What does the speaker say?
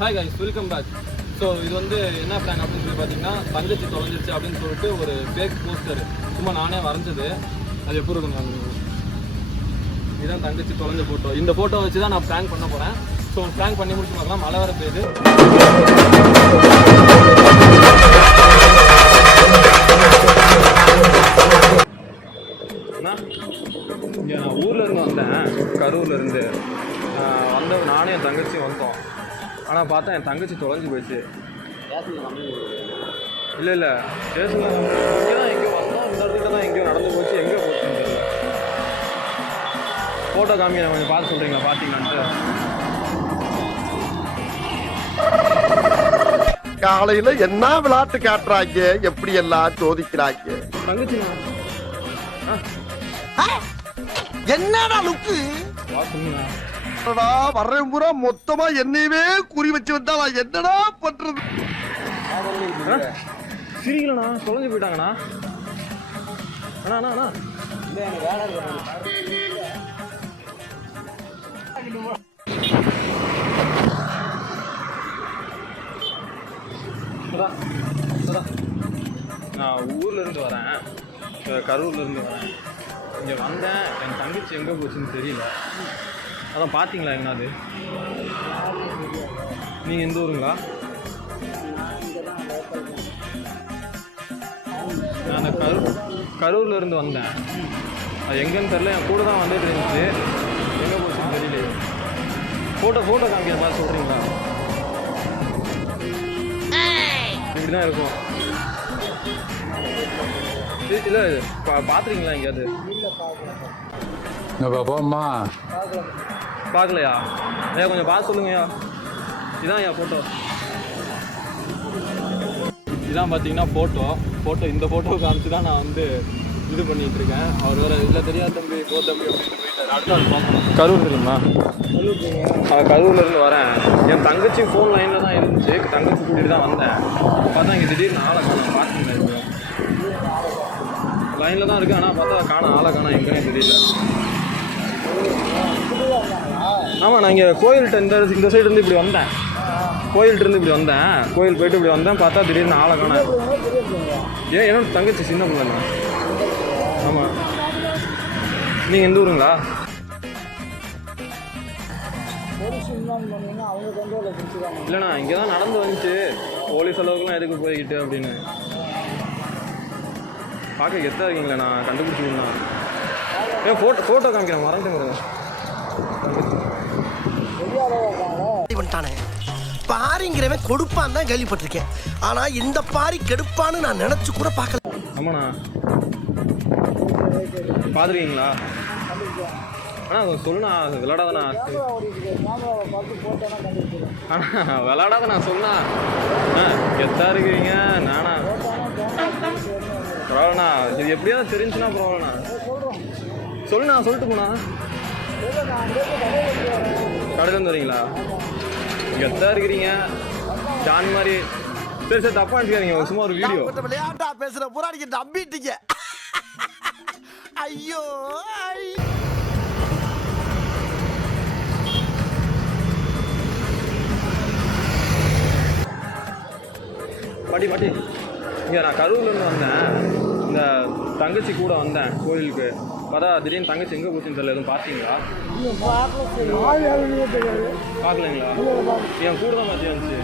Hi guys welcome back so இது வந்து என்ன பிளான் அப்படின்னு சொல்லி பார்த்தீங்கன்னா தங்கச்சி தொலைஞ்சிருச்சு அப்படின்னு சொல்லிட்டு ஒரு ஃபேக் போஸ்டர் சும்மா நானே வரைஞ்சது. அது எப்படி இருக்கும் நான் இதுதான் தங்கச்சி தொலைஞ்ச ஃபோட்டோ இந்த ஃபோட்டோ வச்சு தான் நான் ப்ராங்க் பண்ண போகிறேன் ஸோ ப்ராங்க் பண்ணி முடிச்சு பார்க்கலாம். மழை வர பெய்யுது. நான் ஊர்ல இருந்து வந்தேன். கரூர்ல இருந்து. வந்த நானும் என் தங்கச்சியும் வந்தோம். ஆனால் பார்த்தா என் தங்கச்சி தொலைஞ்சு போயிடுச்சு. இல்லை இல்லை. ஸ்டேஷனில் இங்கே தான் எங்கேயோ வந்தோம் இந்த இடத்துல தான் எங்கேயோ நடந்து போச்சு. எங்கே போச்சுன்னு தெரியல. ஃபோட்டோ காமி நான் கொஞ்சம் பார்த்து சொல்கிறீங்களா பார்த்தீங்களான்ட்டு காலையில என்ன விளையாட்டு காட்டுறாங்க? எப்படி எல்லாம் சோதிக்கிறாங்க? தங்கச்சி என்னடா லுக்கு? வா வர்றேன் பூரா? மொத்தமா என்னையவே குறி வச்சு வந்தா நான் என்னடா பண்றது? சிரிக்கலண்ணா தொலைஞ்சு போயிட்டாங்கண்ணா. அண்ணா அண்ணா அண்ணா. நான் ஊர்ல இருந்து வரேன். கரூர்லேருந்து கரூர்ல இருந்து வரேன். இங்க வந்தேன். என் தங்கச்சி எங்க போச்சுன்னு தெரியல. அதான் பார்த்தீங்களா என்னது நீங்கள் எந்த ஊருங்களா? நான் கரூர் கரூர்லேருந்து வந்தேன். அது எங்கேன்னு தெரியல என் கூட தான் வந்துட்டு இருந்துச்சு எங்கே போச்சுன்னு தெரியல ஃபோட்டோ ஃபோட்டோ காமிக்கிற மாதிரி சொல்கிறீங்களா இப்படி தான் இருக்கும் இல்லை பார்த்துருக்கீங்களா பா- பாத்துறீங்களா எங்கேயாவது? நம்ம பார்க்கலையா? ஐயா கொஞ்சம் பார்த்து சொல்லுங்கய்யா இதான் ஐயா ஃபோட்டோ இதான் பார்த்தீங்கன்னா ஃபோட்டோ ஃபோட்டோ இந்த ஃபோட்டோ காமிச்சு தான் நான் வந்து இது பண்ணிட்டு இருக்கேன். அவர் வேற இல்லை தெரியாது தம்பி போ தம்பி அப்படின்னு போயிட்டாரு. அடுத்த நாள் பார்க்கணும் கரூர் தெரியுமா கரூர்ல இருந்து வரேன். என் தங்கச்சி ஃபோன் லைனில் தான் இருந்துச்சு. தங்கச்சி கூட்டிட்டு தான் வந்தேன். பார்த்தா இங்கே திடீர்னு ஆளை காணும். பார்க்கிங்க இருக்கு. லைனில் தான் இருக்கு. ஆனால் பார்த்தா காணோம். ஆளை காணோம். எங்கேனே தெரியல. ஆமாம் நான் இங்கே கோயில்கிட்ட இந்த இந்த சைடுலேருந்து இப்படி வந்தேன். கோயில்கிட்டருந்து இப்படி வந்தேன். கோயில் போயிட்டு இப்படி வந்தேன் பார்த்தா திடீர்னு ஆளை காண ஏன் என்னோட தங்கச்சி சின்ன பிள்ளைங்க ஆமாம் நீங்கள் எந்த ஊருங்களா? இல்லைண்ணா இங்கே தான் நடந்து வந்துச்சு. போலீஸ் அளவுக்குலாம் எதுக்கு போய்கிட்டு அப்படின்னு. பார்க்க கெத்தாக இருக்கீங்களேண்ணா கண்டுபிடிச்சிக்கணுண்ணா ஏன் ஃபோட்டோ ஃபோட்டோ காமிக்கிறேன் மறந்துங்க பண்ணிட்டானே. பாரிங்கிறவன் கொடுப்பான் தான் கேள்விப்பட்டிருக்கேன். ஆனா இந்த பாரி கெடுப்பான்னு நான் நினைச்சு கூட பார்க்கல. ஆமாண்ணா. பார்த்துருக்கீங்களா? அண்ணா கொஞ்சம் சொல்லுண்ணா. விளாடாதண்ணா அண்ணா விளாடாதண்ணா சொல்லுண்ணா. அண்ணா கெத்தா இருக்கிறீங்க. நானா? பரவாயில்லண்ணா. இது எப்படியாவது தெரிஞ்சுன்னா பரவாயில்லண்ணா. சொல்லுண்ணா சொல்லிட்டு போண்ணா. கடையிலேருந்து வரீங்களா? கெத்தா இருக்கிறீங்க. ஜான் மாதிரி. சரி சரி தப்பா நினைச்சுக்காதீங்க. சும்மா ஒரு வீடியோ. விளையாட்டா பேசுற பூரா நீங்க நம்பிட்டீங்க. ஐயோ. பாட்டி பாட்டி. இங்கே நான் கரூர்லேருந்து வந்தேன். இந்த தங்கச்சி கூட வந்தேன் கோயிலுக்கு. பார்த்தா திடீர்னு தங்கச்சி எங்கே போச்சுன்னு தெரியல எதுவும் பார்த்தீங்களா? பார்க்கலைங்களா? என் கூட தான் மாற்றி வந்துச்சு